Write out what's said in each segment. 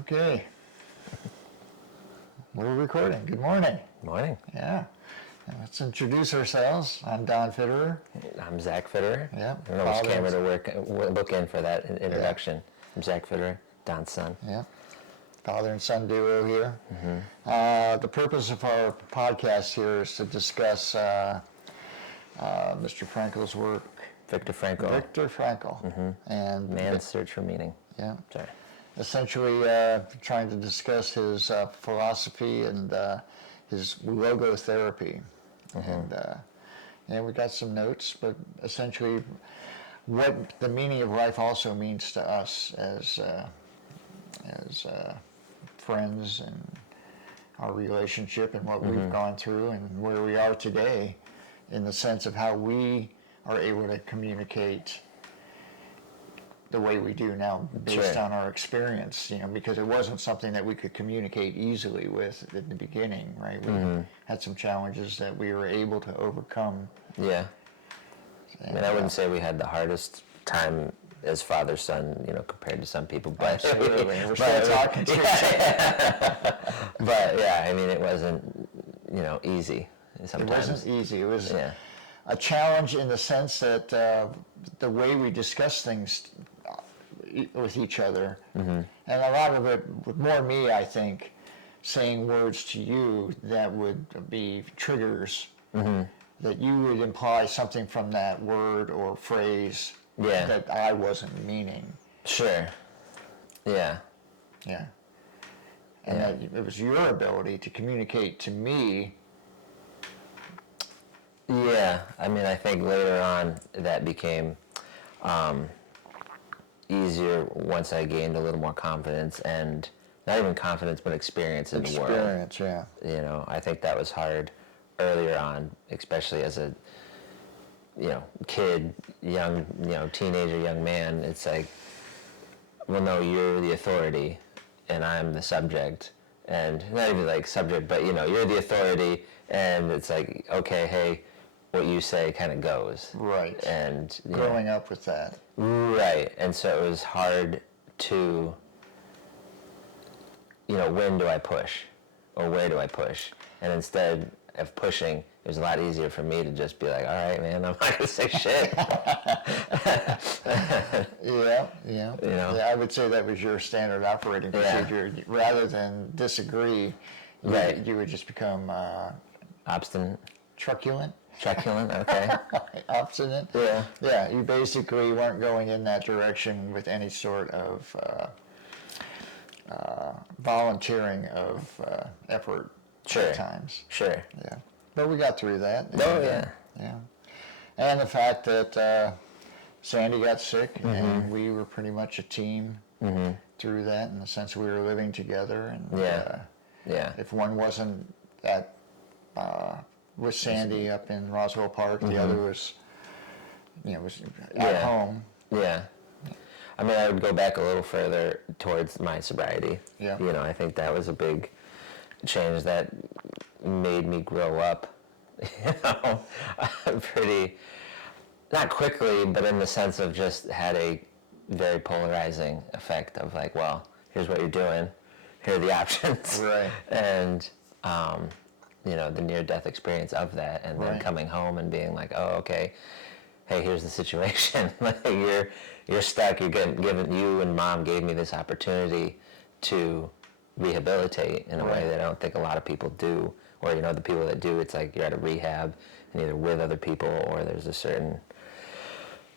Okay. We're recording. Good morning. Morning. Yeah. Let's introduce ourselves. I'm Don Fitterer. I'm Zach Fitterer. Yeah. I don't know which camera to look in for that introduction. Yeah. I'm Zach Fitterer, Don's son. Yeah. Father and son duo here. Mm-hmm. The purpose of our podcast here is to discuss Mr. Frankl's work. Victor Frankl. Mm-hmm. And Man's Search for Meaning. Yeah. Sorry. Essentially trying to discuss his philosophy and his logotherapy. Mm-hmm. And we got some notes, but essentially what the meaning of life also means to us as friends and our relationship and what we've gone through and where we are today in the sense of how we are able to communicate the way we do now based on our experience, because it wasn't something that we could communicate easily with at the beginning, right? We had some challenges that we were able to overcome. Yeah. And I wouldn't say we had the hardest time as father-son, compared to some people, but absolutely. We're still talking. But yeah, I mean, it wasn't, easy sometimes. It wasn't easy. It was a challenge in the sense that the way we discuss things with each other, and a lot of it, with more me, I think, saying words to you that would be triggers, that you would imply something from that word or phrase that I wasn't meaning. Sure. Yeah. Yeah. And that it was your ability to communicate to me. Yeah, I mean, I think later on that became easier once I gained a little more confidence, and not even confidence, but experience in the world. Experience, yeah. I think that was hard earlier on, especially as a, kid, young, teenager, young man. It's like, well, no, you're the authority, and I'm the subject, and not even like subject, but you're the authority, and it's like, okay, hey, what you say kind of goes. Right. And growing up with that. Right. And so it was hard to, when do I push? Or where do I push? And instead of pushing, it was a lot easier for me to just be like, all right, man, I'm not going to say shit. Yeah. Yeah, I would say that was your standard operating procedure. Yeah. Rather than disagree, you would just become... obstinate. Truculent, okay. Obstinate. Yeah. Yeah, you basically weren't going in that direction with any sort of volunteering of effort at times. Sure. Yeah. But we got through that. Yeah. And the fact that Sandy got sick and we were pretty much a team through that, in the sense we were living together. And if one wasn't at... with Sandy up in Roswell Park, the other was, was at home. Yeah. I mean, I would go back a little further towards my sobriety. Yeah. I think that was a big change that made me grow up, pretty, not quickly, but in the sense of just had a very polarizing effect of like, well, here's what you're doing, here are the options. Right. And, the near-death experience of that, and then coming home and being like, oh, okay, hey, here's the situation. Like, you're stuck. You're given. You and Mom gave me this opportunity to rehabilitate in a way that I don't think a lot of people do. Or the people that do, it's like you're at a rehab and either with other people or there's a certain,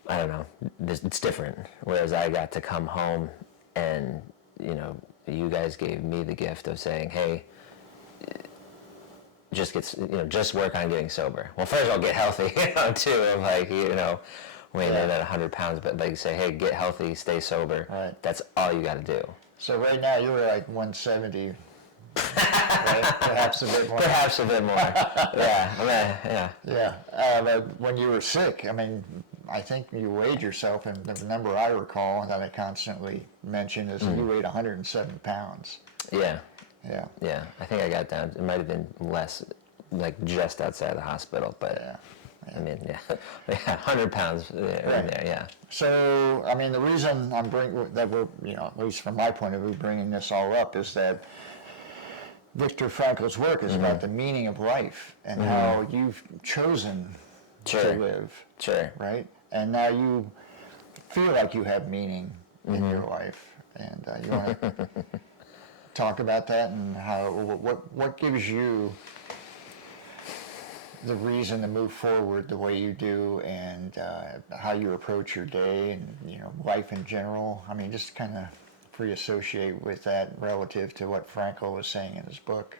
I don't know, it's different. Whereas I got to come home and you guys gave me the gift of saying, hey, just work on getting sober. Well, first of all, get healthy, too, of like, weighing in at 100 pounds, but like say, hey, get healthy, stay sober. Right. That's all you got to do. So right now you're like 170, right? Perhaps a bit more. Perhaps a bit more. Yeah. But when you were sick, I mean, I think you weighed yourself, and the number I recall that I constantly mention is you weighed 107 pounds. Yeah. Yeah. I think I got down. It might have been less, like just outside the hospital, but I mean, yeah, 100 pounds in there, yeah. So, I mean, the reason I'm that we're, at least from my point of view, bringing this all up is that Viktor Frankl's work is about the meaning of life and how you've chosen to live. Sure. Right? And now you feel like you have meaning in your life. And you want to talk about that and what gives you the reason to move forward the way you do, and how you approach your day and life in general. I mean, just kind of free associate with that relative to what Frankl was saying in his book.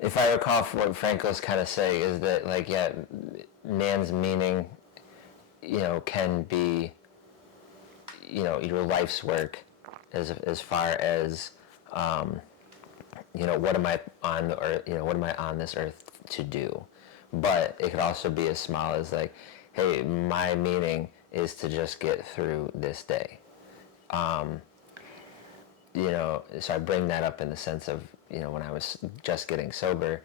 If I recall, what Frankl's kind of saying is that, like, man's meaning, can be, your life's work, as far as, what am I on the earth, what am I on this earth to do? But it could also be as small as, like, hey, my meaning is to just get through this day. So I bring that up in the sense of, when I was just getting sober,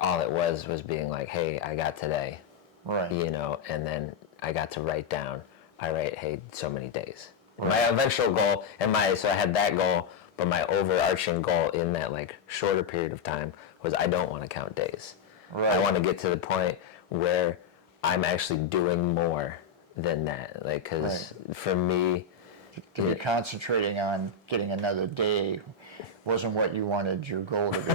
all it was being like, hey, I got today. Right. And then I got to write down, I write, hey, so many days. Right. My eventual goal, so I had that goal, but my overarching goal in that, like, shorter period of time was I don't want to count days. Right. I want to get to the point where I'm actually doing more than that. Like, because for me... To be concentrating on getting another day wasn't what you wanted your goal to be.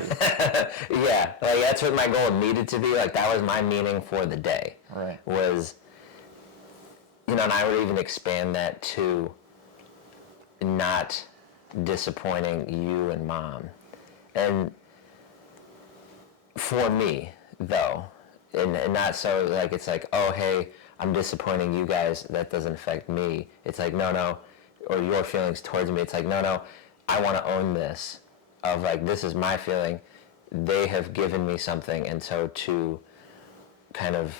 Yeah, like, that's what my goal needed to be. Like, that was my meaning for the day. Right. Was, and I would even expand that to not disappointing you and Mom. And for me, though, and not so, like, it's like, oh, hey, I'm disappointing you guys, that doesn't affect me. It's like, no, or your feelings towards me. It's like, no, I want to own this, of, like, this is my feeling. They have given me something, and so to kind of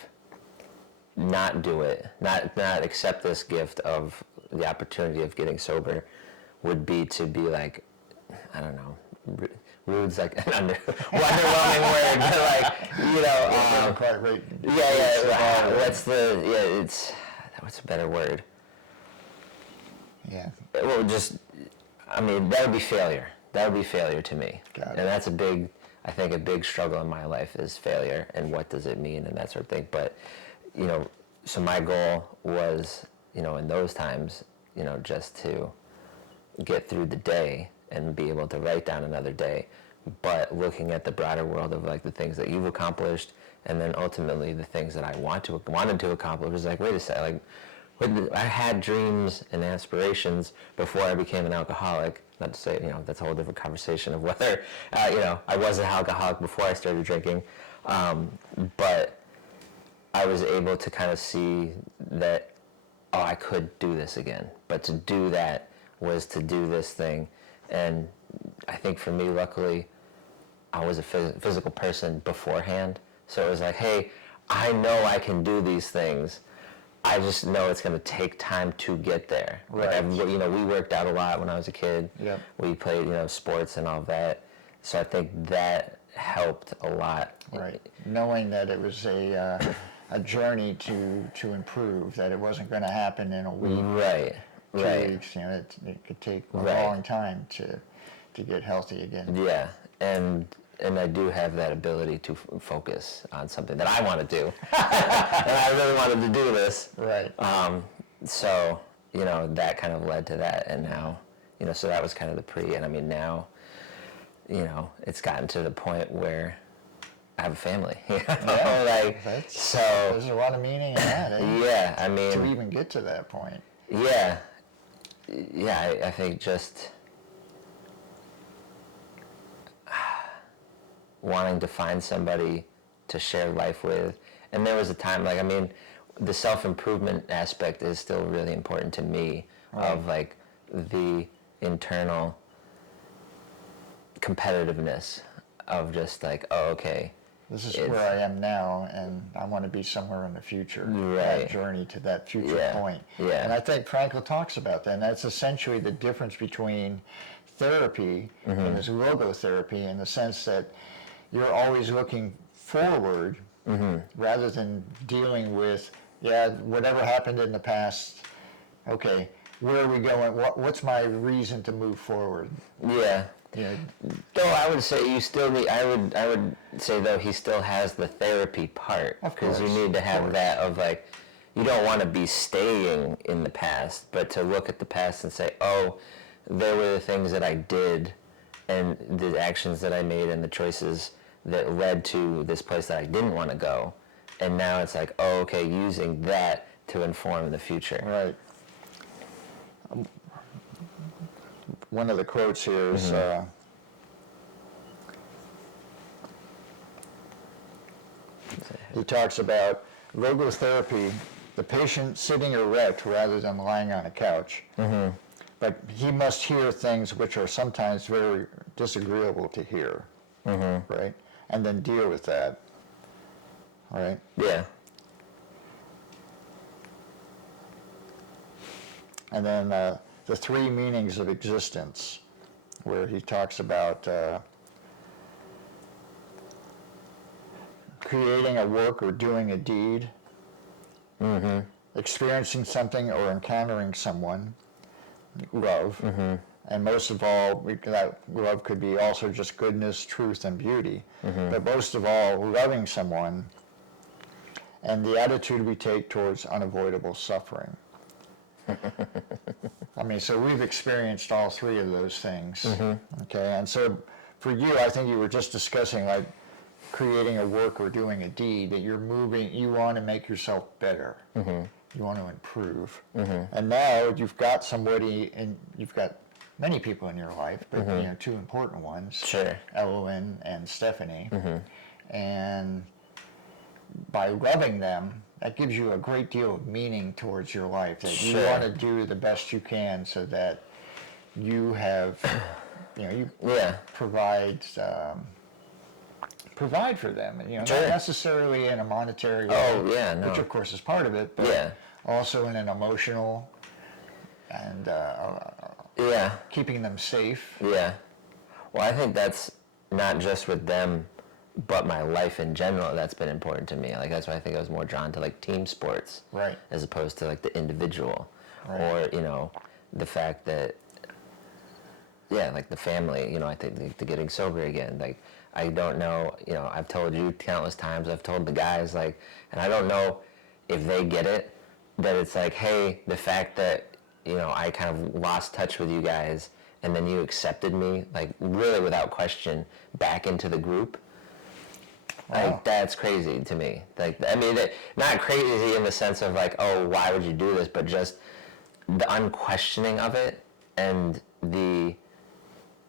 not do it, not accept this gift of the opportunity of getting sober, would be to be like, I don't know, rude's like an underwhelming word, but, like, what's a better word? Yeah. Well, that would be failure. That would be failure to me. Got it. And that's a big struggle in my life is failure, and what does it mean, and that sort of thing. But, so my goal was, in those times, just to get through the day and be able to write down another day, but looking at the broader world of, like, the things that you've accomplished, and then ultimately the things that I wanted to accomplish. Is like, wait a second, like, I had dreams and aspirations before I became an alcoholic. Not to say, that's a whole different conversation of whether, I was an alcoholic before I started drinking, but I was able to kind of see that, I could do this again. But to do that was to do this thing. And I think for me, luckily, I was a physical person beforehand. So it was like, hey, I know I can do these things. I just know it's going to take time to get there. Right. Like, we worked out a lot when I was a kid. Yep. We played, sports and all that. So I think that helped a lot. Right. Knowing that it was a journey to improve, that it wasn't going to happen in a week. Right. 2 weeks. It could take a long time to get healthy again. Yeah. And I do have that ability to focus on something that I want to do. And I really wanted to do this. Right. So, that kind of led to that. And now, so that was kind of the pre. And I mean, now, it's gotten to the point where I have a family. Yeah. So there's a lot of meaning in that. Yeah, I mean, to even get to that point. Yeah. Yeah, I think just wanting to find somebody to share life with. And there was a time, like, I mean, the self-improvement aspect is still really important to me, of, like, the internal competitiveness of just, like, oh, okay. This is where I am now, and I want to be somewhere in the future. Right. That journey to that future point. Yeah. And I think Frankl talks about that, and that's essentially the difference between therapy and this logotherapy, in the sense that you're always looking forward rather than dealing with, whatever happened in the past, okay, where are we going? What's my reason to move forward? Yeah. Yeah. Though I would say you still need, I would say though he still has the therapy part. Because you need to have that of like, you don't want to be staying in the past, but to look at the past and say, oh, there were the things that I did and the actions that I made and the choices that led to this place that I didn't want to go. And now it's like, oh, okay, using that to inform the future. Right. One of the quotes here is, he talks about logotherapy, the patient sitting erect rather than lying on a couch. But he must hear things which are sometimes very disagreeable to hear, right? And then deal with that, right? Yeah. And then the three meanings of existence, where he talks about creating a work or doing a deed, experiencing something or encountering someone, love, and most of all, that love could be also just goodness, truth, and beauty, but most of all, loving someone and the attitude we take towards unavoidable suffering. I mean, so we've experienced all three of those things, okay? And so for you, I think you were just discussing like creating a work or doing a deed, that you're moving, you want to make yourself better. You want to improve. And now you've got somebody, and you've got many people in your life, but you know, two important ones, Sure. Elowen and Stephanie. And by loving them, that gives you a great deal of meaning towards your life, that you want to do the best you can so that you have, you know, you provide for them, and, you know, not necessarily in a monetary way, which of course is part of it, but also in an emotional and keeping them safe. Yeah. Well, I think that's not just with them, but my life in general, that's been important to me. Like, that's why I think I was more drawn to like team sports, right, as opposed to like the individual, or you know, the fact that like the family. You know, I think the getting sober again. Like, I don't know. You know, I've told you countless times. I've told the guys, like, and I don't know if they get it, that it's like, hey, the fact that, you know, I kind of lost touch with you guys, and then you accepted me, like, really without question, back into the group. Like, that's crazy to me. Like, I mean, not crazy in the sense of like, oh, why would you do this, but just the unquestioning of it and the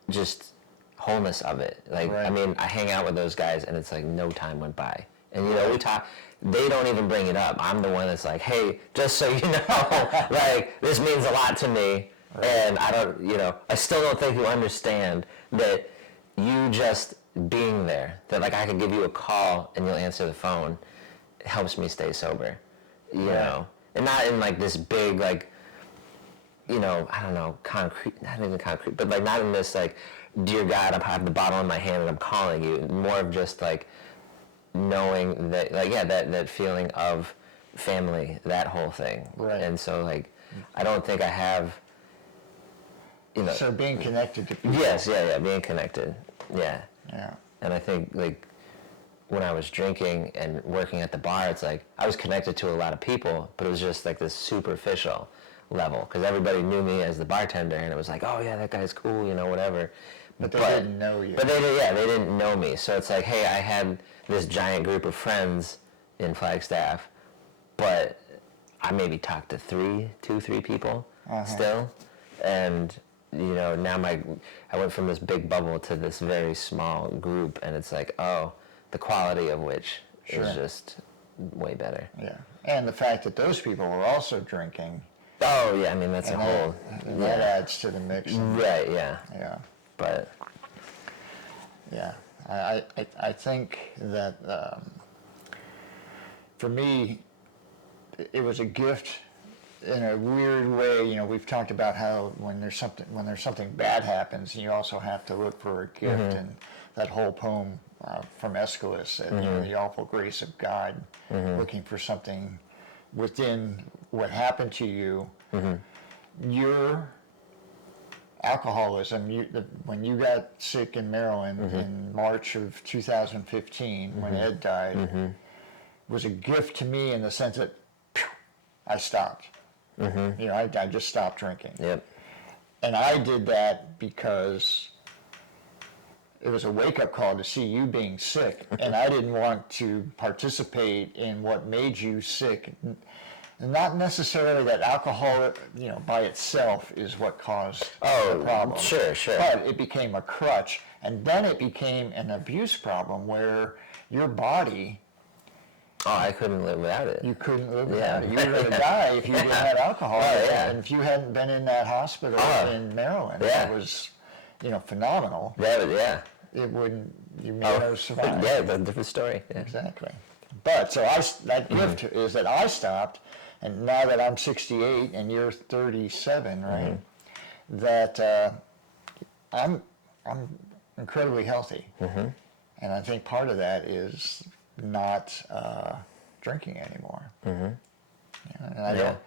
just wholeness of it. Like, I mean, I hang out with those guys and it's like no time went by. And, you know, we talk, they don't even bring it up. I'm the one that's like, hey, just so you know, like, this means a lot to me. And I don't, you know, I still don't think you understand that you just being there, that like I can give you a call and you'll answer the phone, helps me stay sober, you know, and not in like this big, like, you know, I don't know, concrete, not even concrete, but like not in this like, dear God, I have the bottle in my hand and I'm calling you. More of just like knowing that, like, that feeling of family, that whole thing. Right. And so like, I don't think I have, you know. So being connected to people. Yes, being connected. Yeah. Yeah. And I think, like, when I was drinking and working at the bar, it's like I was connected to a lot of people, but it was just like this superficial level, because everybody knew me as the bartender, and it was like, oh yeah, that guy's cool, you know, whatever. But they didn't know you. But they didn't know me. So it's like, hey, I had this giant group of friends in Flagstaff, but I maybe talked to two, three people still, and you know, now I went from this big bubble to this very small group, and it's like, oh, the quality of which is just way better. Yeah, and the fact that those people were also drinking. Oh yeah, I mean that's a whole. That adds to the mix. Right. Yeah. Yeah. But. Yeah, I think that for me, it was a gift. In a weird way, you know, we've talked about how when there's something bad happens, you also have to look for a gift, and that whole poem from Aeschylus, you know, the awful grace of God, looking for something within what happened to you. Your alcoholism, when you got sick in Maryland in March of 2015, when Ed died, was a gift to me in the sense that I stopped. You know, I just stopped drinking. Yep. And I did that because it was a wake-up call to see you being sick, and I didn't want to participate in what made you sick. Not necessarily that alcohol, you know, by itself is what caused the problem. Sure. But it became a crutch, and then it became an abuse problem where your body... Oh, I couldn't live without it. You couldn't live without it. You were going to die if you didn't have alcohol. And if you hadn't been in that hospital in Maryland, that was, you know, phenomenal. It wouldn't, you may have survived. Yeah, that's a different story. Yeah. Exactly. But so that gift is that I stopped, and now that I'm 68 and you're 37, right? That I'm incredibly healthy, and I think part of that is not drinking anymore. And I don't.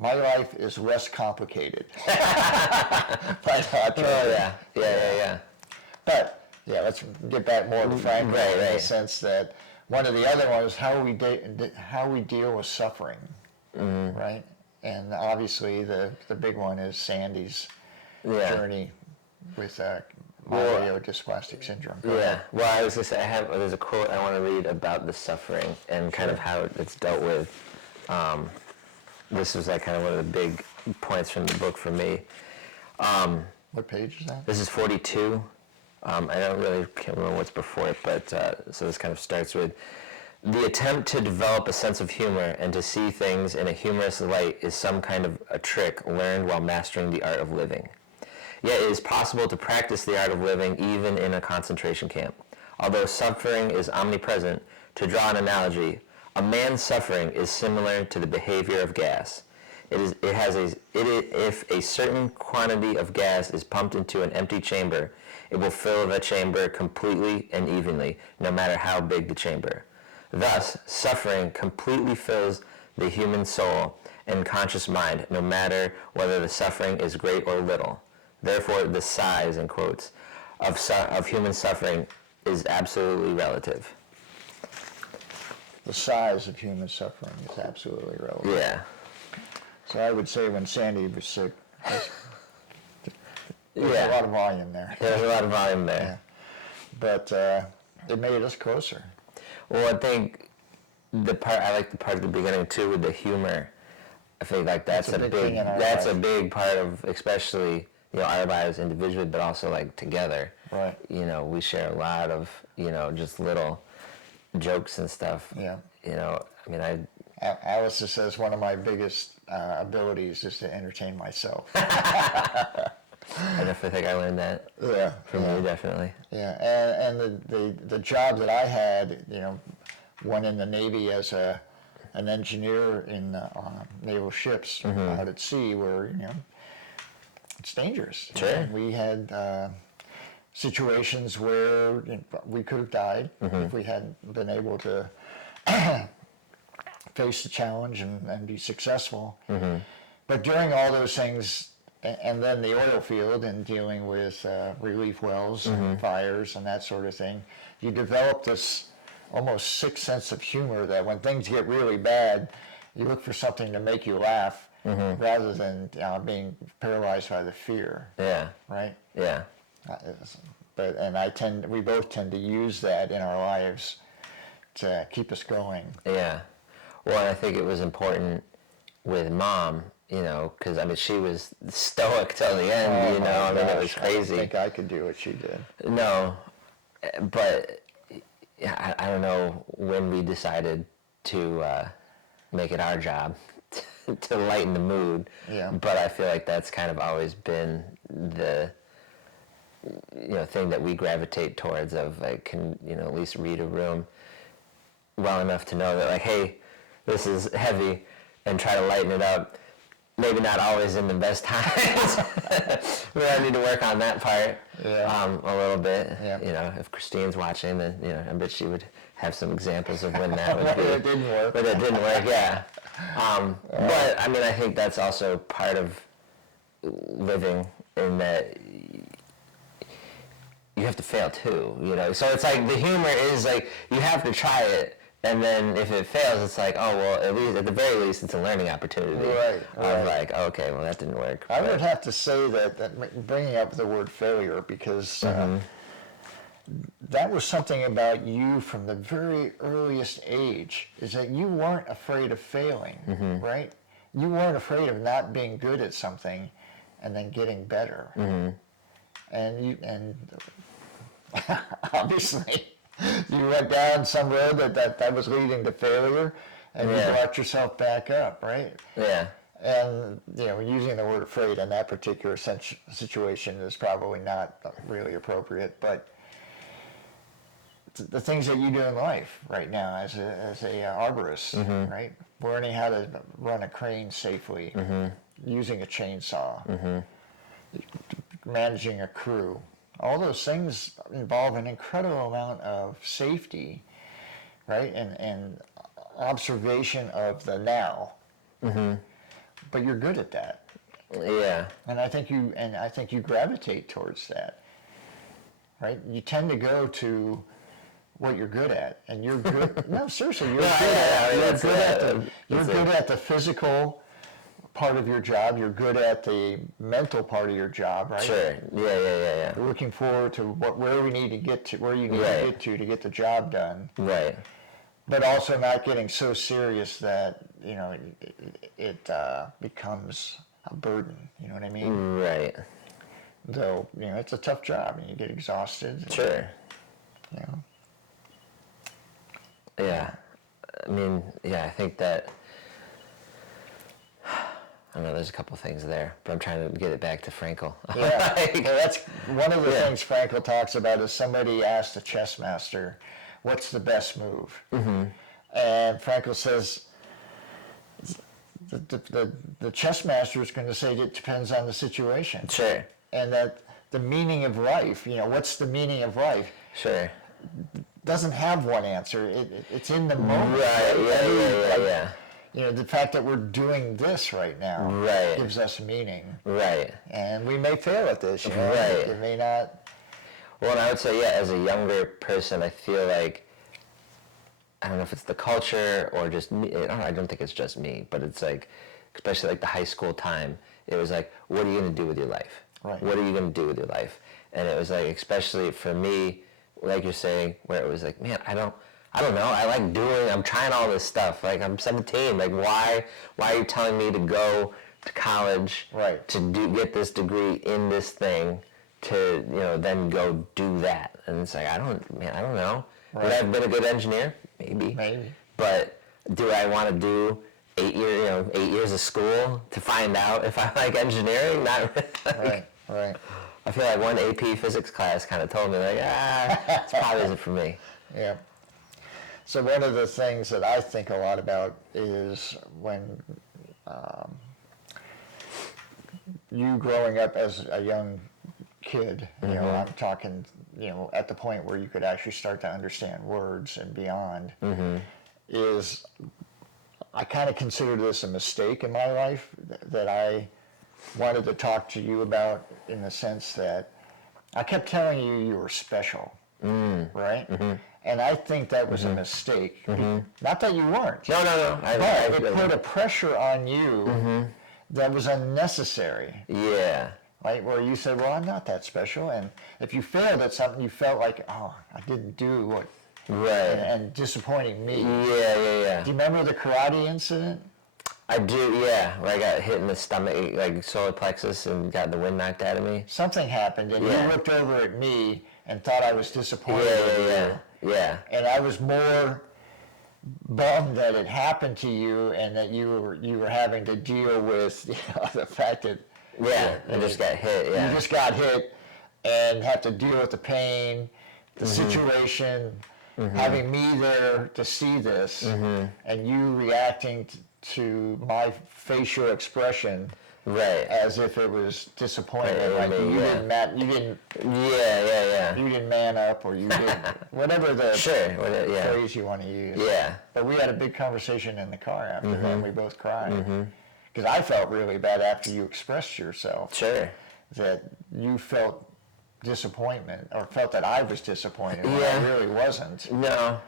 My life is less complicated. By not drinking. Yeah. But yeah, let's get back more to Frankl in the sense that one of the other ones is how we deal with suffering, right? And obviously the big one is Sandy's journey with myelodysplastic syndrome. Well, I was going to say, there's a quote I want to read about the suffering and kind of how it's dealt with. This was like kind of one of the big points from the book for me. What page is that? This is 42. I can't remember what's before it, but so this kind of starts with, the attempt to develop a sense of humor and to see things in a humorous light is some kind of a trick learned while mastering the art of living. Yet it is possible to practice the art of living even in a concentration camp. Although suffering is omnipresent, to draw an analogy, a man's suffering is similar to the behavior of gas. If a certain quantity of gas is pumped into an empty chamber, it will fill the chamber completely and evenly, no matter how big the chamber. Thus, suffering completely fills the human soul and conscious mind, no matter whether the suffering is great or little. Therefore, the size, in quotes, of human suffering is absolutely relative. The size of human suffering is absolutely relevant. Yeah. So I would say when Sandy was sick, there was a lot of volume there. There was a lot of volume there. Yeah. But it made us closer. Well, I think I like the part at the beginning too with the humor. I think like that's a big thing in our that's life. a big part of, especially, you know, our lives individually, but also like together. Right. You know, we share a lot of, you know, just little jokes and stuff. Yeah. You know, I mean, Alice says one of my biggest abilities is to entertain myself. I definitely think I learned that. Yeah. From you, definitely. Yeah, and the job that I had, you know, one in the Navy as an engineer in naval ships out at sea, where, you know, it's dangerous. Sure. And we had situations where we could have died if we hadn't been able to face the challenge and be successful. But during all those things, and then the oil field and dealing with relief wells and fires and that sort of thing, you develop this almost sixth sense of humor that when things get really bad, you look for something to make you laugh rather than being paralyzed by the fear. Yeah. Right? Yeah. We both tend to use that in our lives to keep us going. Yeah. Well, I think it was important with Mom, you know, because, I mean, she was stoic till the end, you know. I mean, it was crazy. I don't think I could do what she did. No, but I don't know when we decided to make it our job to lighten the mood. Yeah. But I feel like that's kind of always been the, you know, thing that we gravitate towards, of like, can, you know, at least read a room well enough to know that, like, hey, this is heavy, and try to lighten it up. maybe not always in the best times. I need to work on that part a little bit. Yeah. You know, if Christine's watching, then, you know, I bet she would have some examples of when that would be. It didn't work. But it didn't work, yeah. But, I mean, I think that's also part of living, in that you have to fail too, you know. So it's like the humor is like you have to try it, and then if it fails, it's like, oh well, at the very least, it's a learning opportunity. Right. Of like, okay, well that didn't work. I would have to say that bringing up the word failure, because that was something about you from the very earliest age, is that you weren't afraid of failing, right? You weren't afraid of not being good at something and then getting better. And obviously you went down some road that was leading to failure, and you brought yourself back up, right? Yeah. And, you know, using the word afraid in that particular situation is probably not really appropriate, but the things that you do in life right now as a arborist, right? Learning how to run a crane safely, using a chainsaw, managing a crew. All those things involve an incredible amount of safety, right? And observation of the now. But you're good at that. Yeah. And I think you gravitate towards that. Right? You tend to go to what you're good at, and you're good. No, seriously, you're good at the physical part of your job. You're good at the mental part of your job, right? Sure. Yeah. You're looking forward to where we need to get to, where you need to get the job done. Right. But also not getting so serious that, you know, it becomes a burden. You know what I mean? Right. Though, you know, it's a tough job, and you get exhausted. Sure. You know. Yeah. I mean, yeah, I think that, I don't know, there's a couple things there, but I'm trying to get it back to Frankl. Yeah. Well, that's one of the things Frankl talks about. Is somebody asked a chess master, what's the best move? And Frankl says, the chess master is going to say it depends on the situation. Sure. And that the meaning of life, you know, what's the meaning of life? Sure. Doesn't have one answer. It's in the moment. Right. Yeah. You know, the fact that we're doing this right now gives us meaning. Right. And we may fail at this, you know. Right. It may not. Well, and I would say, as a younger person, I feel like, I don't know if it's the culture or just me. I don't think it's just me, but it's like, especially like the high school time, it was like, what are you going to do with your life? Right. What are you going to do with your life? And it was like, especially for me, like you're saying, where it was like, man, I don't know. I like I'm trying all this stuff. Like, I'm 17. Like, why are you telling me to go to college, to get this degree in this thing, to, you know, then go do that? And it's like, I don't know. Right. Would I have been a good engineer? Maybe. But do I want to do 8 years of school to find out if I like engineering? Not really. Right. I feel like one AP physics class kind of told me, like, it's probably isn't for me. Yeah. So one of the things that I think a lot about is when you growing up as a young kid, you know, I'm talking, you know, at the point where you could actually start to understand words and beyond, is I kind of consider this a mistake in my life that I wanted to talk to you about, in the sense that I kept telling you were special, right? And I think that was a mistake. Not that you weren't. No. But it put a pressure on you that was unnecessary. Yeah. Right? Where you said, well, I'm not that special. And if you failed at something, you felt like, oh, I didn't do what... Right. And disappointing me. Yeah. Do you remember the karate incident? I do, yeah. Where I got hit in the stomach, like solar plexus, and got the wind knocked out of me. Something happened, and you looked over at me and thought I was disappointed. Yeah. And I was more bummed that it happened to you, and that you were having to deal with, you know, the fact that I just got hit. Yeah, you just got hit and have to deal with the pain, the situation, having me there to see this, and you reacting to my facial expression Right. as if it was disappointment. Right, Like you yeah. didn't Yeah. you didn't man up, or you didn't whatever the Sure. Yeah. phrase you want to use. Yeah. But we had a big conversation in the car after that, and we both cried. Mm-hmm. Because I felt really bad after you expressed yourself. Sure. That you felt disappointment, or felt that I was disappointed when Yeah. I really wasn't. No.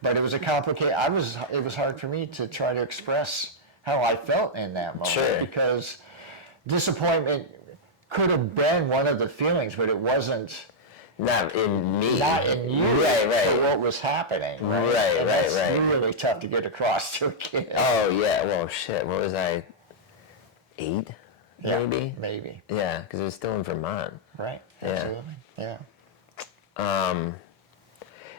But it was a complicated. It was hard for me to try to express how I felt in that moment. Sure. Because disappointment could have been one of the feelings, but it wasn't. Not in me. Not in you. Right. For what was happening. Right. Right. That's Right. really tough to get across to a kid. Oh yeah. Well, shit. What was I? 8, Yeah, maybe. Maybe. Yeah, because it was still in Vermont. Right. Yeah. Absolutely. Yeah.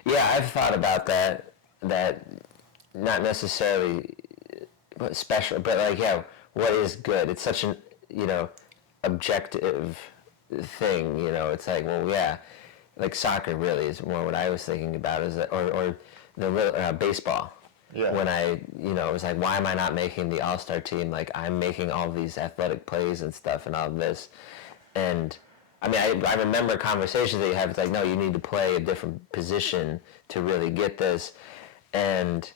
Yeah, I've thought about that. That not necessarily special, but like, yeah, what is good? It's such an objective thing. It's like, well, yeah, like soccer really is more what I was thinking about, is that, or the baseball. Yeah. When I, it was like, why am I not making the all-star team? Like, I'm making all these athletic plays and stuff and all of this. And, I mean, I remember conversations that you have. It's like, no, you need to play a different position to really get this. And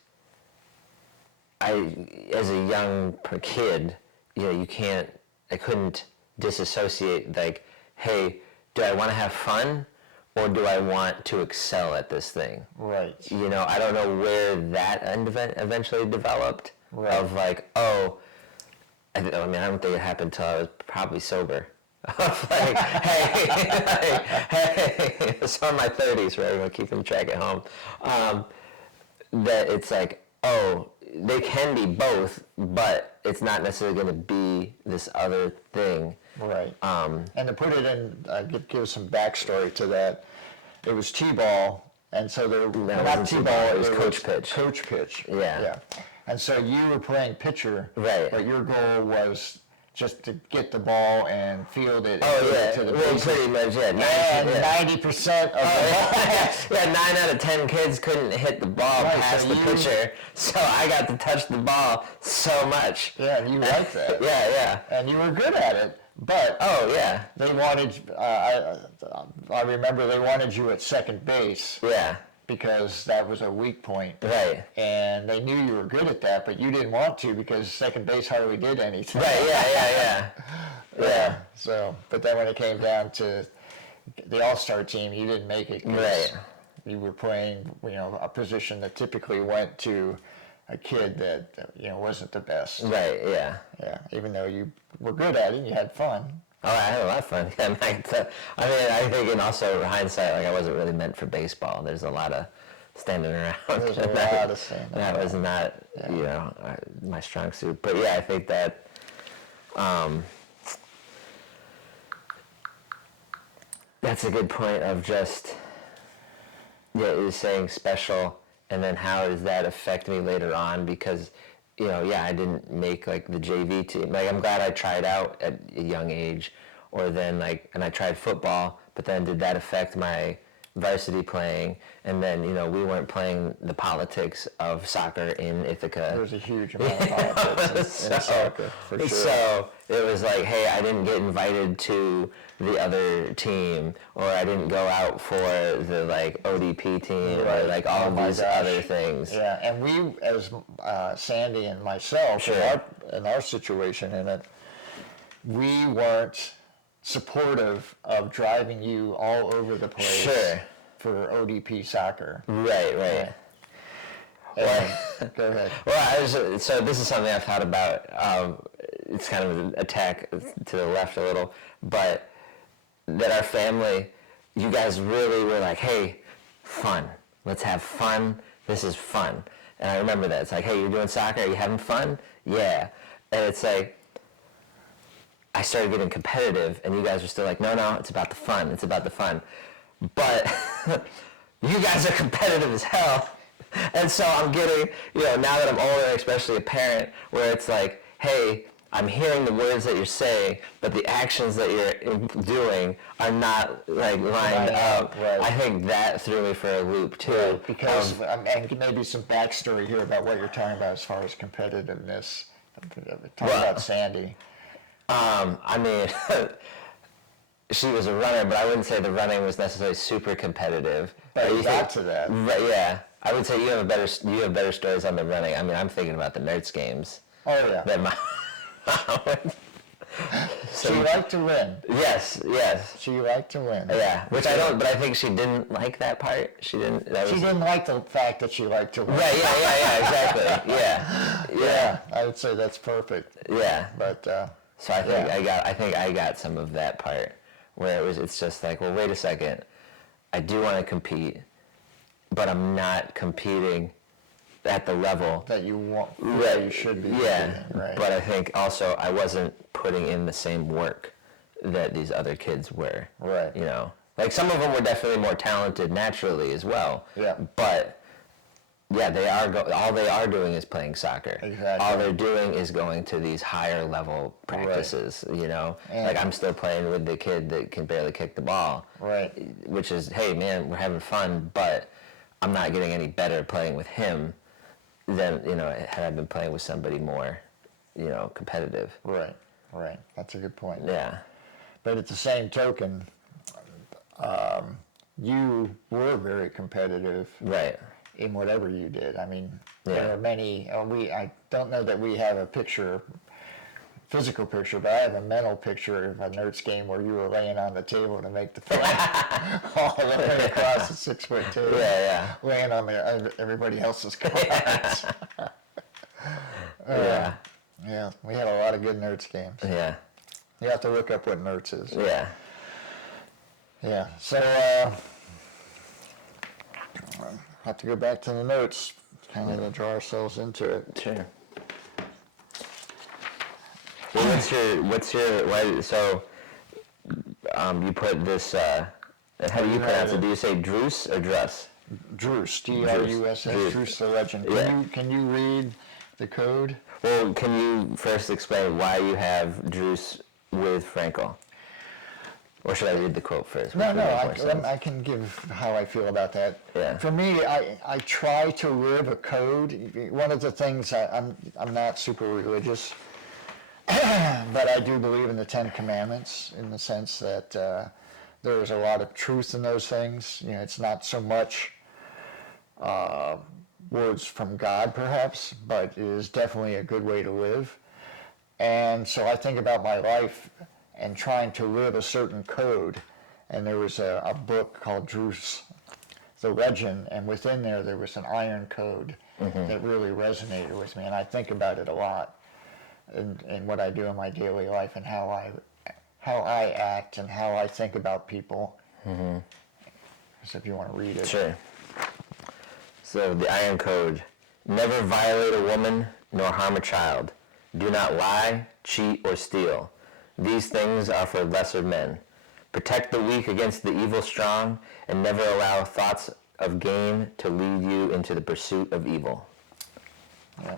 as a young kid, I couldn't disassociate, like, hey, do I want to have fun? Or do I want to excel at this thing? Right. I don't know where that eventually developed. Right. Of like, oh, I don't think it happened until I was probably sober. Of like, hey, so in my 30s, right? We're keeping track at home. That it's like, oh, they can be both, but it's not necessarily going to be this other thing. Right. And to put it in, give some backstory to that. It was T-ball, and so not T-ball. It was coach pitch. Coach pitch. Yeah. And so you were playing pitcher. Right. But your goal was just to get the ball and field it. To the bases. Pretty much, yeah. And 90% of the ball. Yeah, 9 out of 10 kids couldn't hit the ball past the pitcher, so I got to touch the ball so much. Yeah, and you liked that. Yeah. And you were good at it. But they wanted. I remember they wanted you at second base. Yeah. Because that was a weak point. Right. And they knew you were good at that, but you didn't want to because second base hardly did anything. Right. Yeah. So, but then when it came down to the All-Star team, you didn't make it. Right. You were playing, a position that typically went to a kid that wasn't the best. Right. Yeah. Yeah. Even though you were good at it, and you had fun. Oh, I had a lot of fun. I think, and also hindsight, like I wasn't really meant for baseball. There's a lot of standing around. There's a lot of standing around. That was not, my strong suit. But yeah, I think that, that's a good point of just, is saying special, and then how does that affect me later on? Because, I didn't make like the JV team. Like I'm glad I tried out at a young age, or then and I tried football, but then did that affect my varsity playing? And then, we weren't playing the politics of soccer in Ithaca. There's a huge amount of politics in soccer, for sure. So it was like, hey, I didn't get invited to the other team, or I didn't go out for the ODP team, or all of these other things. Yeah, and we, as Sandy and myself, in our situation in it, we weren't supportive of driving you all over the place for ODP soccer. Right. Go ahead. Well, so this is something I've thought about. It's kind of an attack to the left a little, but that our family, you guys really were like, hey, fun. Let's have fun. This is fun. And I remember that. It's like, hey, you're doing soccer. Are you having fun? Yeah. And it's like, I started getting competitive, and you guys were still like, no, it's about the fun. It's about the fun. But you guys are competitive as hell. And so I'm getting, now that I'm older, especially a parent, where it's like, hey, I'm hearing the words that you're saying, but the actions that you're doing are not like lined up. Right. I think that threw me for a loop too. Right, because and maybe some backstory here about what you're talking about as far as competitiveness. Talk about Sandy. I mean, she was a runner, but I wouldn't say the running was necessarily super competitive. But you got to that. Right, yeah. I would say you have better stories on the running. I mean, I'm thinking about the Nerds games. Oh yeah. That my She liked to win. Yes. She liked to win. Yeah, which I don't, but I think she didn't like that part. She didn't. She didn't like the fact that she liked to win. Right. Yeah. Exactly. Yeah. I would say that's perfect. Yeah. But so I think I got some of that part where it's just like, well, wait a second, I do want to compete, but I'm not competing at the level that you want. Right. You should be. Yeah. Right. But I think also I wasn't putting in the same work that these other kids were. Right. You know, like some of them were definitely more talented naturally as well. Yeah. But yeah, they are all they are doing is playing soccer. Exactly. All they're doing is going to these higher level practices. Right. You know, and like I'm still playing with the kid that can barely kick the ball. Right. Which is, hey man, we're having fun, but I'm not getting any better playing with him than, you know, had I been playing with somebody more, you know, competitive. Right. That's a good point. Yeah. But at the same token, you were very competitive. Right. In whatever you did. I mean, Yeah. there are many. I don't know that we have a physical picture, but I have a mental picture of a Nerds game where you were laying on the table to make the play, all the way across the 6-foot table. Yeah. Laying on everybody else's cards. Yeah. Yeah, we had a lot of good Nerds games. Yeah. You have to look up what Nerds is. Yeah. Yeah. So have to go back to the notes, kind of to draw ourselves into it. Sure. Well, so you put this, how do you pronounce it? Do you say Druce or Druss? Druce, D-R-U-S-S, Druce the Legend. Can you read the code? Well, can you first explain why you have Druce with Frankl? Or should I read the quote first? No, I can give how I feel about that. Yeah. For me, I try to live a code. One of the things, I'm not super religious, but I do believe in the 10 Commandments in the sense that there is a lot of truth in those things. You know, it's not so much words from God, perhaps, but it is definitely a good way to live. And so I think about my life and trying to live a certain code. And there was a book called Druce the Legend, and within there was an iron code that really resonated with me. And I think about it a lot in what I do in my daily life and how I act and how I think about people. So if you want to read it. Sure. So the iron code: never violate a woman nor harm a child. Do not lie, cheat, or steal. These things are for lesser men. Protect the weak against the evil strong, and never allow thoughts of gain to lead you into the pursuit of evil. Yeah.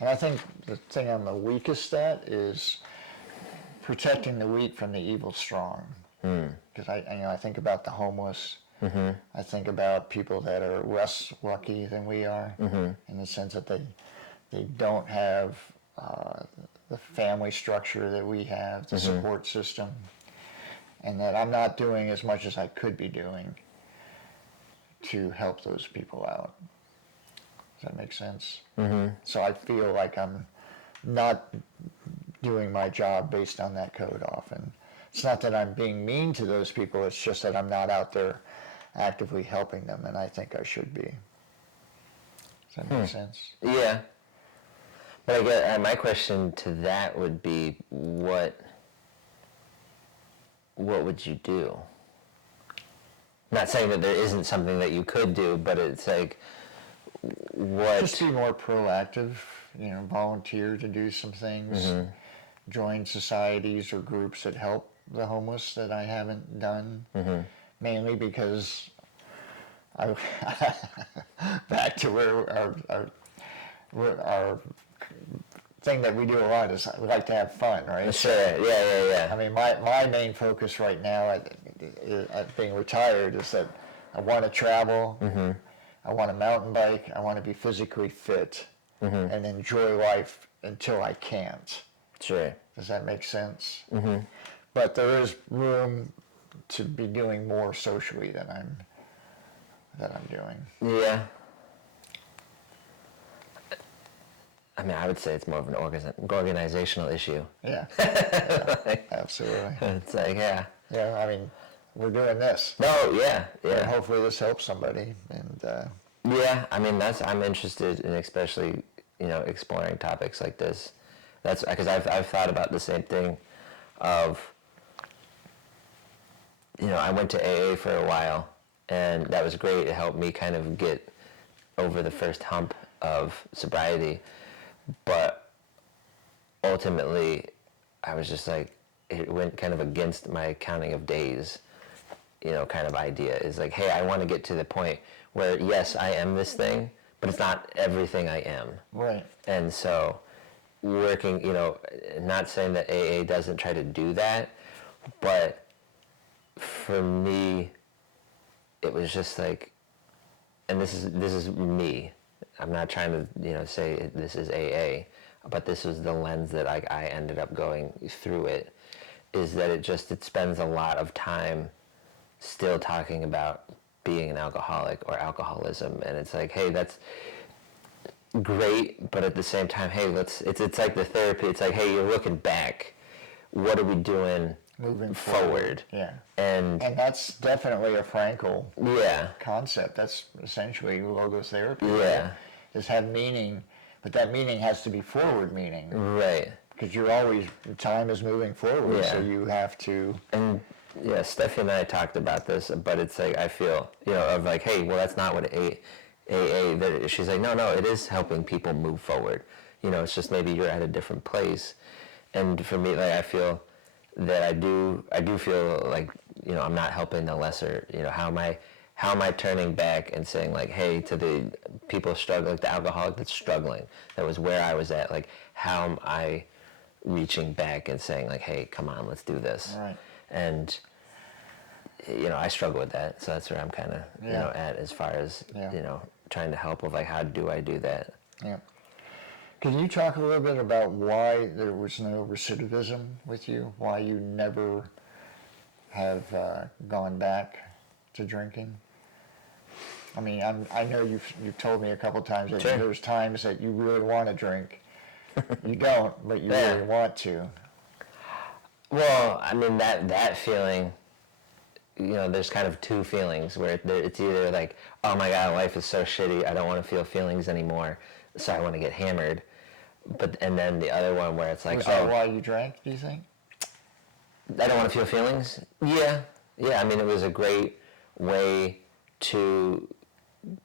And I think the thing I'm the weakest at is protecting the weak from the evil strong. Because I think about the homeless. I think about people that are less lucky than we are, in the sense that they don't have the family structure that we have, the support system, and that I'm not doing as much as I could be doing to help those people out. Does that make sense? So I feel like I'm not doing my job based on that code often. It's not that I'm being mean to those people, it's just that I'm not out there actively helping them, and I think I should be. Does that make sense? Yeah. But I guess my question to that would be, what would you do? Not saying that there isn't something that you could do, but it's like, what? Just be more proactive, volunteer to do some things, join societies or groups that help the homeless that I haven't done, mainly because back to where our thing that we do a lot is we like to have fun, right? Sure. Yeah. I mean, my main focus right now at being retired is that I want to travel. Mm-hmm. I want to mountain bike. I want to be physically fit and enjoy life until I can't. Sure. Does that make sense? Mm-hmm. But there is room to be doing more socially than I'm doing. Yeah. I mean, I would say it's more of an organizational issue. Yeah. Absolutely. It's like, yeah. Yeah, I mean, we're doing this. No, yeah. And hopefully this helps somebody. And yeah, I mean, I'm interested in especially, exploring topics like this. That's because I've thought about the same thing of, I went to AA for a while, and that was great. It helped me kind of get over the first hump of sobriety. But ultimately, I was just like, it went kind of against my counting of days, kind of idea. Is like, hey, I want to get to the point where, yes, I am this thing, but it's not everything I am. Right. And so working, not saying that AA doesn't try to do that, but for me, it was just like, and this is me. I'm not trying to, say this is AA, but this is the lens that I ended up going through it, is that it spends a lot of time still talking about being an alcoholic or alcoholism. And it's like, hey, that's great, but at the same time, hey, it's like the therapy. It's like, hey, you're looking back. What are we doing moving forward? Yeah. And that's definitely a Frankl yeah concept. That's essentially logotherapy. Yeah. Right? Is have meaning, but that meaning has to be forward meaning. Right. Because time is moving forward, so you have to. And yeah, Steffi and I talked about this, but it's like, I feel, of like, hey, well, that's not what AA, she's like, no, it is helping people move forward. It's just maybe you're at a different place. And for me, like, I feel that I do feel like, I'm not helping the lesser, how am I turning back and saying, like, hey, to the people struggling, like the alcoholic that's struggling, that was where I was at, like, how am I reaching back and saying, like, hey, come on, let's do this. Right. And, I struggle with that, so that's where I'm kind of, at as far as, trying to help with, like, how do I do that? Yeah. Can you talk a little bit about why there was no recidivism with you? Why you never have gone back to drinking? I mean, I know you've told me a couple times that there's times that you really want to drink. You don't, but you really want to. Well, I mean, that feeling, there's kind of two feelings where it's either like, oh my God, life is so shitty, I don't want to feel feelings anymore, so I want to get hammered. And then the other one where it's like, was that why you drank, do you think? I don't want to feel feelings? Yeah. I mean, it was a great way to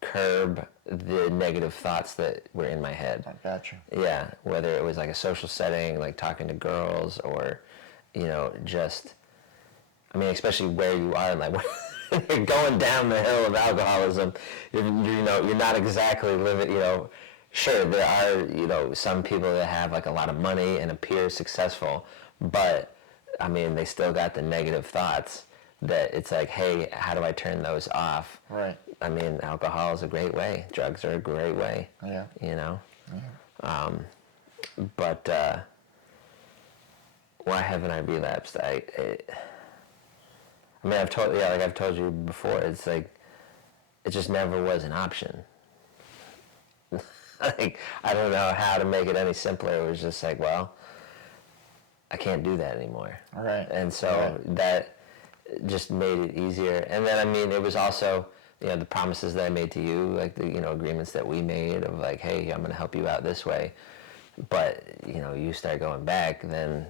curb the negative thoughts that were in my head. I gotcha. Yeah, whether it was like a social setting, like talking to girls, or, just, I mean, especially where you are, like, you're going down the hill of alcoholism, you're not exactly living, sure, there are, some people that have, like, a lot of money and appear successful, but, I mean, they still got the negative thoughts that it's like, hey, how do I turn those off? Right. I mean, alcohol is a great way. Drugs are a great way. Yeah. Yeah. But why haven't I relapsed? I mean, I've told you before, it's like, it just never was an option. Like, I don't know how to make it any simpler. It was just like, well, I can't do that anymore. All right. And so that just made it easier. And then, I mean, it was also, the promises that I made to you, like the, agreements that we made of like, hey, I'm going to help you out this way. But, you start going back, then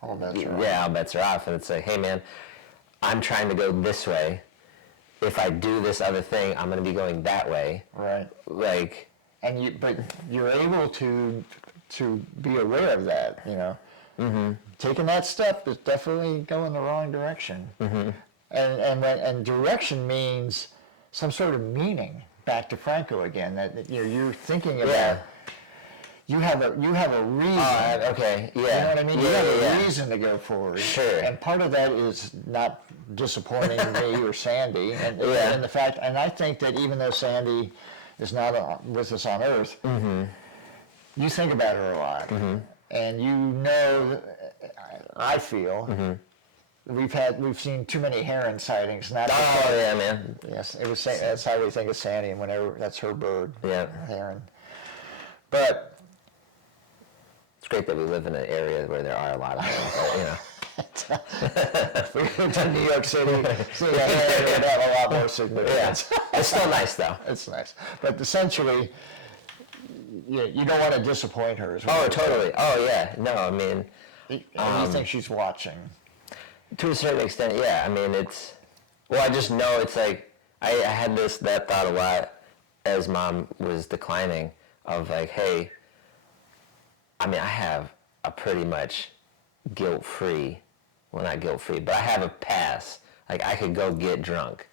all bets are off. Yeah, all bets are off. And it's like, hey, man, I'm trying to go this way. If I do this other thing, I'm going to be going that way. Right. Like, but you're able to be aware of that, Mm-hmm. Taking that step is definitely going the wrong direction. Mm-hmm. And direction means some sort of meaning. Back to Frankl again, that you're thinking about. you have a reason. Okay, yeah. You know what I mean? Yeah, You have yeah. a reason to go forward. Sure. And part of that is not disappointing me or Sandy, and Yeah. and the fact, and I think that even though Sandy is not with us on Earth, you think about her a lot, and you know, I feel. We've seen too many heron sightings. Not Oh yeah, man. Yes, it was. That's how we think of Sandy, and whenever that's her bird. Yeah. Heron. But It's great that we live in an area where there are a lot of them, you know. if we went to New York City, see a heron would have a lot more significance. Yeah. It's still nice though. It's nice, but essentially, you don't want to disappoint her. Is what Oh, you're saying. totally. Oh yeah. No, I mean, And you think she's watching? to a certain extent, yeah. I mean, I just know it's like, I had that thought a lot as Mom was declining of like, hey, I mean, I have a pretty much guilt-free, well, not guilt-free, but I have a pass. Like, I could go get drunk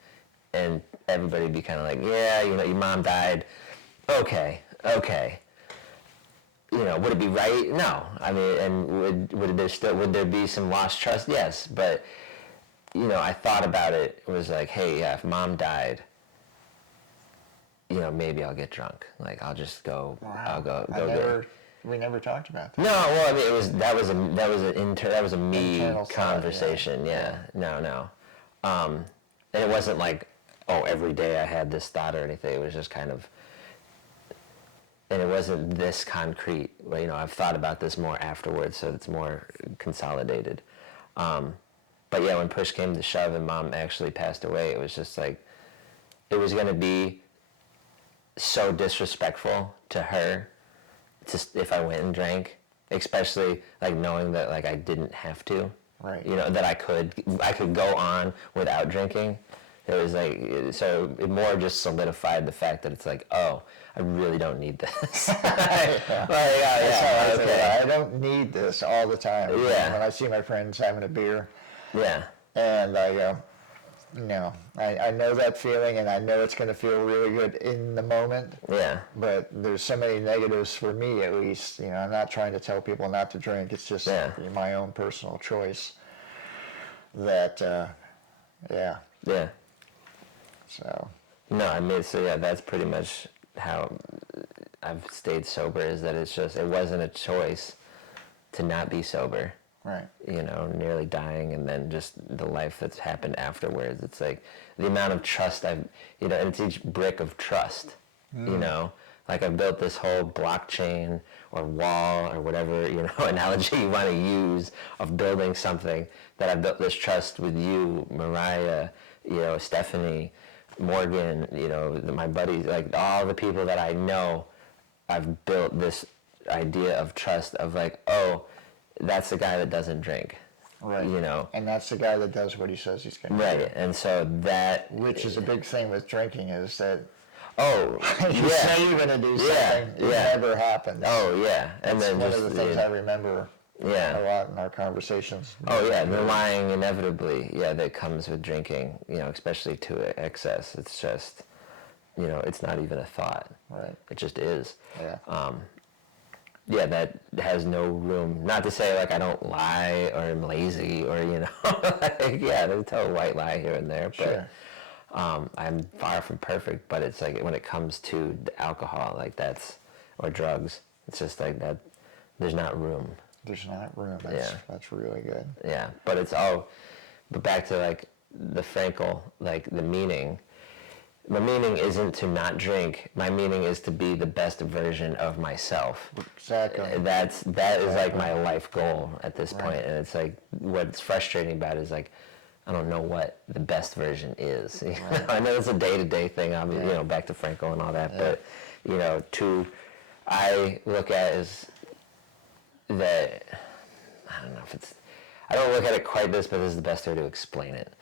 and everybody would be kind of like, yeah, you know, your mom died. Okay. You know, would it be right? No. I mean, and would there be some lost trust? Yes. But, you know, I thought about it. It was like, hey, yeah, if Mom died, you know, maybe I'll get drunk. Like, I'll just go. Wow. I'll go. We never talked about that. No, well, I mean, that was a me Internal thought, conversation. Yeah. No. And it wasn't like, oh, every day I had this thought or anything. It was just kind of. And it wasn't this concrete. You know, I've thought about this more afterwards, so it's more consolidated. But yeah, when push came to shove and Mom actually passed away, it was just like, it was going to be so disrespectful to her if I went and drank, especially like knowing that like I didn't have to. Right. You know, that I could go on without drinking. It was like, so it more just solidified the fact that it's like, oh, I really don't need this. I don't need this all the time. Yeah. When I see my friends having a beer, Yeah. and I go, no, I know that feeling, and I know it's going to feel really good in the moment. Yeah. But there's so many negatives for me, at least. You know, I'm not trying to tell people not to drink. It's just my own personal choice. That, yeah. Yeah. So. No, I mean, so yeah, that's pretty much how I've stayed sober, is that it's just, it wasn't a choice to not be sober. Right. You know, nearly dying, and then just the life that's happened afterwards. It's like the amount of trust and it's each brick of trust, you know? Like I've built this whole blockchain or wall or whatever, analogy you want to use of building something, that I've built this trust with you, Mariah, Stephanie, Morgan, my buddies, like all the people that I know. I've built this idea of trust of like, oh, that's the guy that doesn't drink. Right. And that's the guy that does what he says he's going to do. Right. And so that... Which is a big thing with drinking, is that... Oh, you say you're going to do something, it never happens. Oh, yeah. And then one of the things I remember a lot in our conversations. Oh, yeah. The lying inevitably, that comes with drinking, especially to excess. It's just, it's not even a thought. Right. It just is. Yeah. That has no room. Not to say like I don't lie or am lazy or they tell a white lie here and there, but sure. I'm far from perfect. But it's like when it comes to alcohol, like or drugs, it's just like that. There's not room. There's not room. That's really good. Yeah, but but back to like the Frankl, like the meaning. My meaning isn't to not drink. My meaning is to be the best version of myself. Exactly. That is like my life goal at this point. And it's like, what's frustrating about it is like, I don't know what the best version is. I know it's a day-to-day thing, obviously, back to Frankl and all that, but, I look at it as that, I don't know if I don't look at it quite this, but this is the best way to explain it.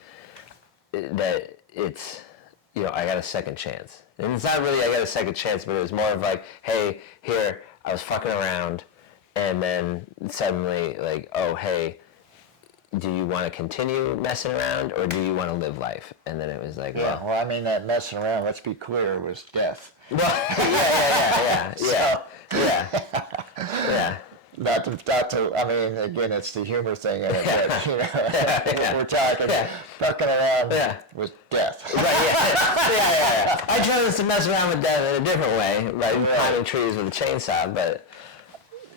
That it's, I got a second chance. And it's not really I got a second chance, but it was more of like, hey, here, I was fucking around, and then suddenly, like, oh, hey, do you want to continue messing around, or do you want to live life? And then it was like, well, I mean, that messing around, let's be clear, was death. Well, yeah. Yeah. Not to, I mean, again, it's the humor thing in it, but, you know, we're talking, fucking around with death. Right, yeah. I chose to mess around with death in a different way, like climbing trees with a chainsaw, but...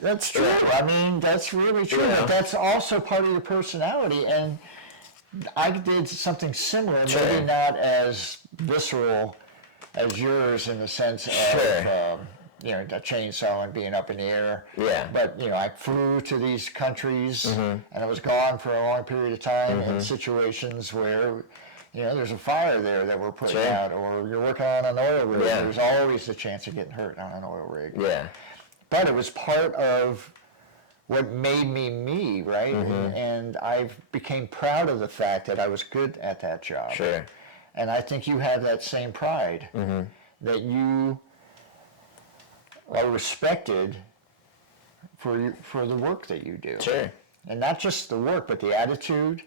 That's true. I mean, that's really true. Yeah. But that's also part of your personality, and I did something similar, maybe not as visceral as yours in the sense of, you know, the chainsaw and being up in the air. Yeah. But, you know, I flew to these countries and I was gone for a long period of time in situations where, you know, there's a fire there that we're putting out, or you're working on an oil rig. Yeah. There's always a chance of getting hurt on an oil rig. Yeah. But it was part of what made me me, right? And I became proud of the fact that I was good at that job. Sure. And I think you have that same pride, that you are respected for the work that you do. Sure. And not just the work, but the attitude,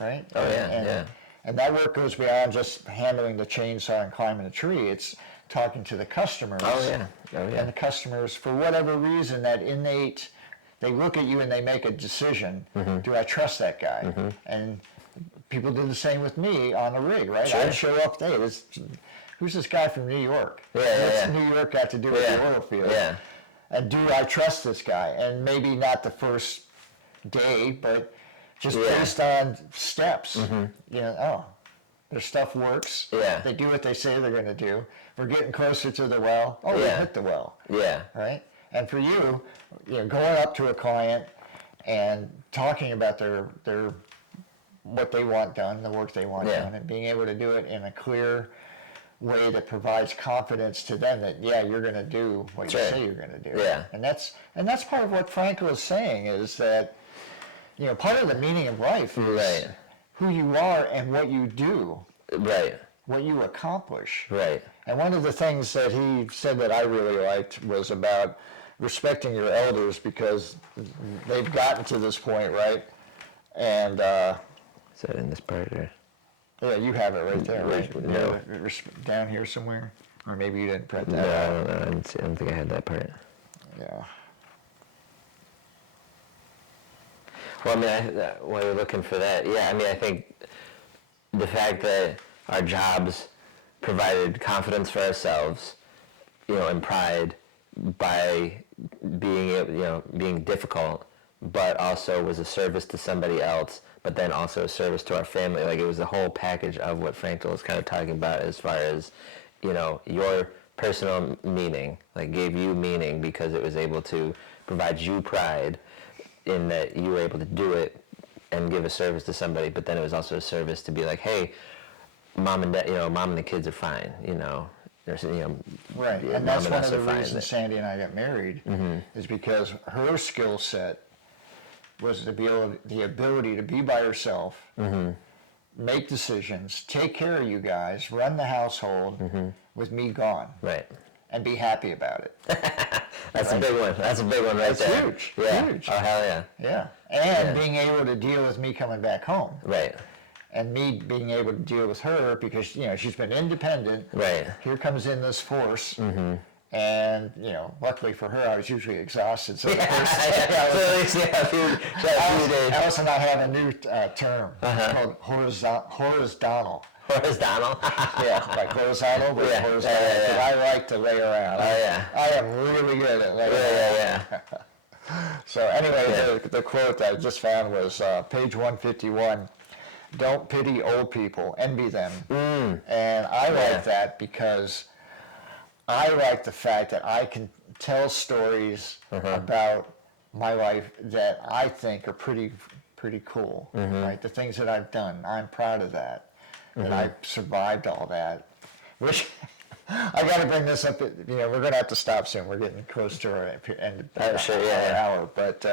right? Oh, yeah, And that work goes beyond just handling the chainsaw and climbing a tree. It's talking to the customers. Oh, yeah. And the customers, for whatever reason, that innate, they look at you and they make a decision. Do I trust that guy? And people do the same with me on the rig, right? Sure. I show up, hey, who's this guy from New York? What's New York got to do with the oil field? Yeah. And do I trust this guy? And maybe not the first day, but just based on steps. You know, oh, their stuff works. Yeah. They do what they say they're going to do. We're getting closer to the well. Oh, we hit the well. Yeah. Right? And for you, you know, going up to a client and talking about their what they want done, the work they want done, and being able to do it in a clear way that provides confidence to them that you're going to do what you say you're going to do. Yeah. And that's part of what Frankl is saying, is that, you know, part of the meaning of life is who you are and what you do. Right. What you accomplish. Right. And one of the things that he said that I really liked was about respecting your elders, because they've gotten to this point, right? And is that in this part or? Yeah, you have it right there, right? No. Down here somewhere, or maybe you didn't print that. No, I don't think I had that part. Yeah. Well, I mean, while you're looking for that, I mean, I think the fact that our jobs provided confidence for ourselves, you know, and pride by being difficult, but also was a service to somebody else, but then also a service to our family. Like, it was the whole package of what Frankl is kind of talking about, as far as, you know, your personal meaning, like, gave you meaning because it was able to provide you pride in that you were able to do it and give a service to somebody, but then it was also a service to be like, hey, mom and the kids are fine, you know. There's, you know, right, and that's one of the reasons Sandy and I got married, is because her skill set was the ability to be by herself, make decisions, take care of you guys, run the household with me gone, right, and be happy about it. That's a big one. That's a big one right there. That's huge. Yeah. Huge. Oh, hell yeah. Yeah, and being able to deal with me coming back home. Right. And me being able to deal with her, because, you know, she's been independent. Right. Here comes in this force. And, you know, luckily for her, I was usually exhausted. So the first day Alice and I have a new term called horizontal. Horizontal? Yeah, like horizontal, but horizontal. Because I like to lay around. I am really good at laying around. So anyway, the quote that I just found was page 151. Don't pity old people, envy them. And I like that because I like the fact that I can tell stories about my life that I think are pretty cool. Right? The things that I've done, I'm proud of that. That I survived all that. Which I got to bring this up. You know, we're going to have to stop soon. We're getting close to our end of our hour. But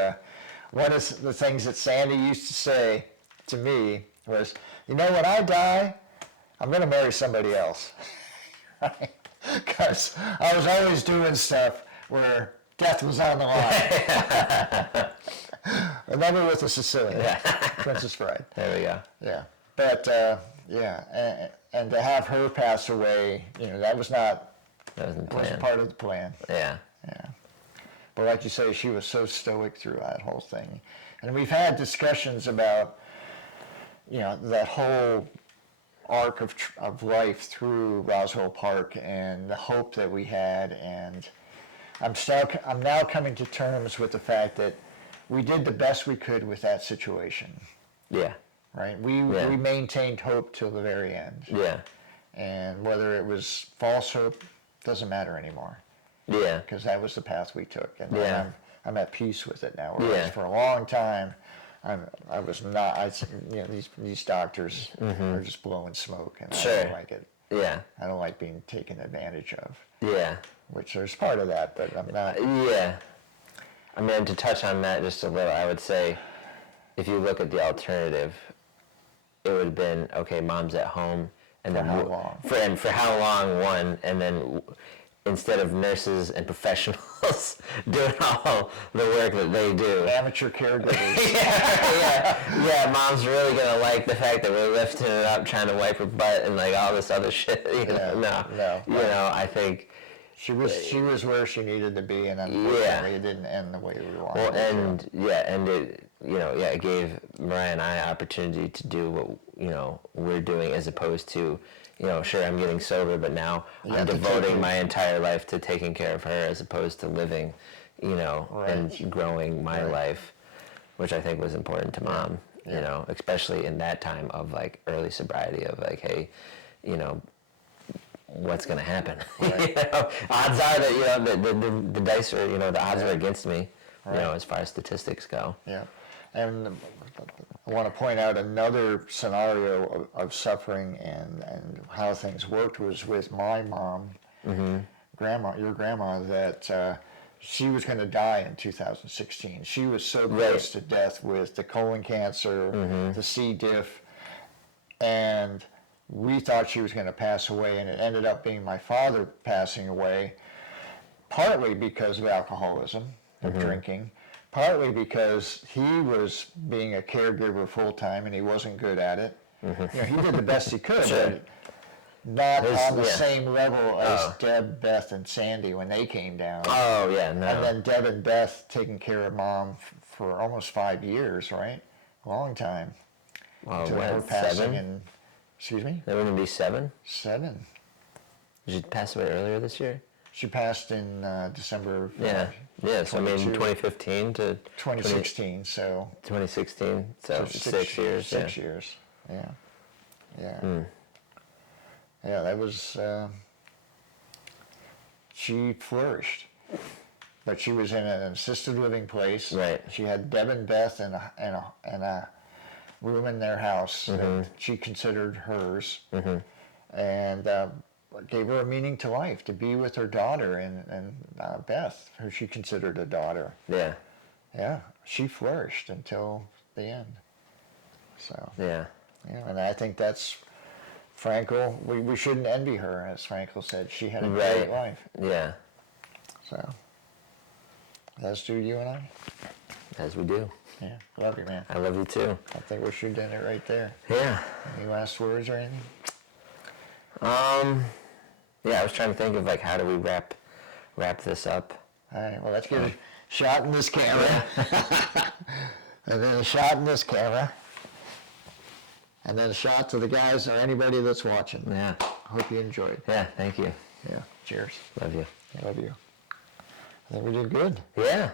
one of the things that Sandy used to say to me was, you know, when I die, I'm going to marry somebody else. Right? Because I was always doing stuff where death was on the line. Remember with the Sicilian, Princess Bride. There we go. Yeah. But, and to have her pass away, you know, that was not... That wasn't the plan. plan. Part of the plan. Yeah. Yeah. But like you say, she was so stoic through that whole thing. And we've had discussions about, that whole arc of life through Roswell Park and the hope that we had. And I'm now coming to terms with the fact that we did the best we could with that situation. Yeah. Right? We maintained hope till the very end. Yeah. And whether it was false hope doesn't matter anymore. Yeah. Because that was the path we took. And Yeah. I'm at peace with it now. Whereas for a long time, I was not. These doctors are just blowing smoke, and I don't like it. Yeah. I don't like being taken advantage of. Yeah. Which there's part of that, but I'm not. Yeah. I mean, to touch on that just a little, I would say, if you look at the alternative, it would have been, okay, mom's at home, and then how long? For how long? One, and then instead of nurses and professionals doing all the work that they do. Amateur caregivers. yeah, mom's really gonna like the fact that we're lifting it up, trying to wipe her butt, and like all this other shit. No. I think she was where she needed to be, and unfortunately, it didn't end the way we wanted. Well, it gave Mariah and I opportunity to do what we're doing, as opposed to. Sure, I'm getting sober, but now I'm devoting my entire life to taking care of her, as opposed to living, and growing my life, which I think was important to mom, especially in that time of like early sobriety, of like, hey, what's going to happen? Right. Odds are that, the dice are, the odds are against me, as far as statistics go. Yeah. And I want to point out another scenario of suffering and how things worked was with my mom, your grandma, that she was going to die in 2016. She was so close to death with the colon cancer, the C. diff, and we thought she was going to pass away, and it ended up being my father passing away, partly because of alcoholism, of drinking, partly because he was being a caregiver full time and he wasn't good at it. He did the best he could, but not on the same level as Deb, Beth, and Sandy when they came down. Oh, yeah, no. And then Deb and Beth taking care of mom for almost 5 years, right? Long time. Until her passing 7? Excuse me? That wouldn't be 7? 7. Did she pass away earlier this year? She passed in December of so I mean 2015 to 2016, so 2016, so 6 years. 6 years, yeah. Yeah, that was, she flourished. But she was in an assisted living place. Right. She had Deb and Beth in a room in their house that she considered hers. And gave her a meaning to life, to be with her daughter and Beth, who she considered a daughter. Yeah. Yeah, she flourished until the end. So. Yeah. Yeah, and I think that's Frankl. We shouldn't envy her, as Frankl said. She had a great life. Yeah. So. As do you and I. As we do. Yeah, love you, man. I love you too. I think we should end it right there. Yeah. Any last words or anything? Yeah, I was trying to think of like how do we wrap this up. All right, well, let's get a shot in this camera. And then a shot in this camera. And then a shot to the guys or anybody that's watching. Yeah. Hope you enjoyed. Yeah, thank you. Yeah, cheers. Love you. I love you. I think we did good. Yeah.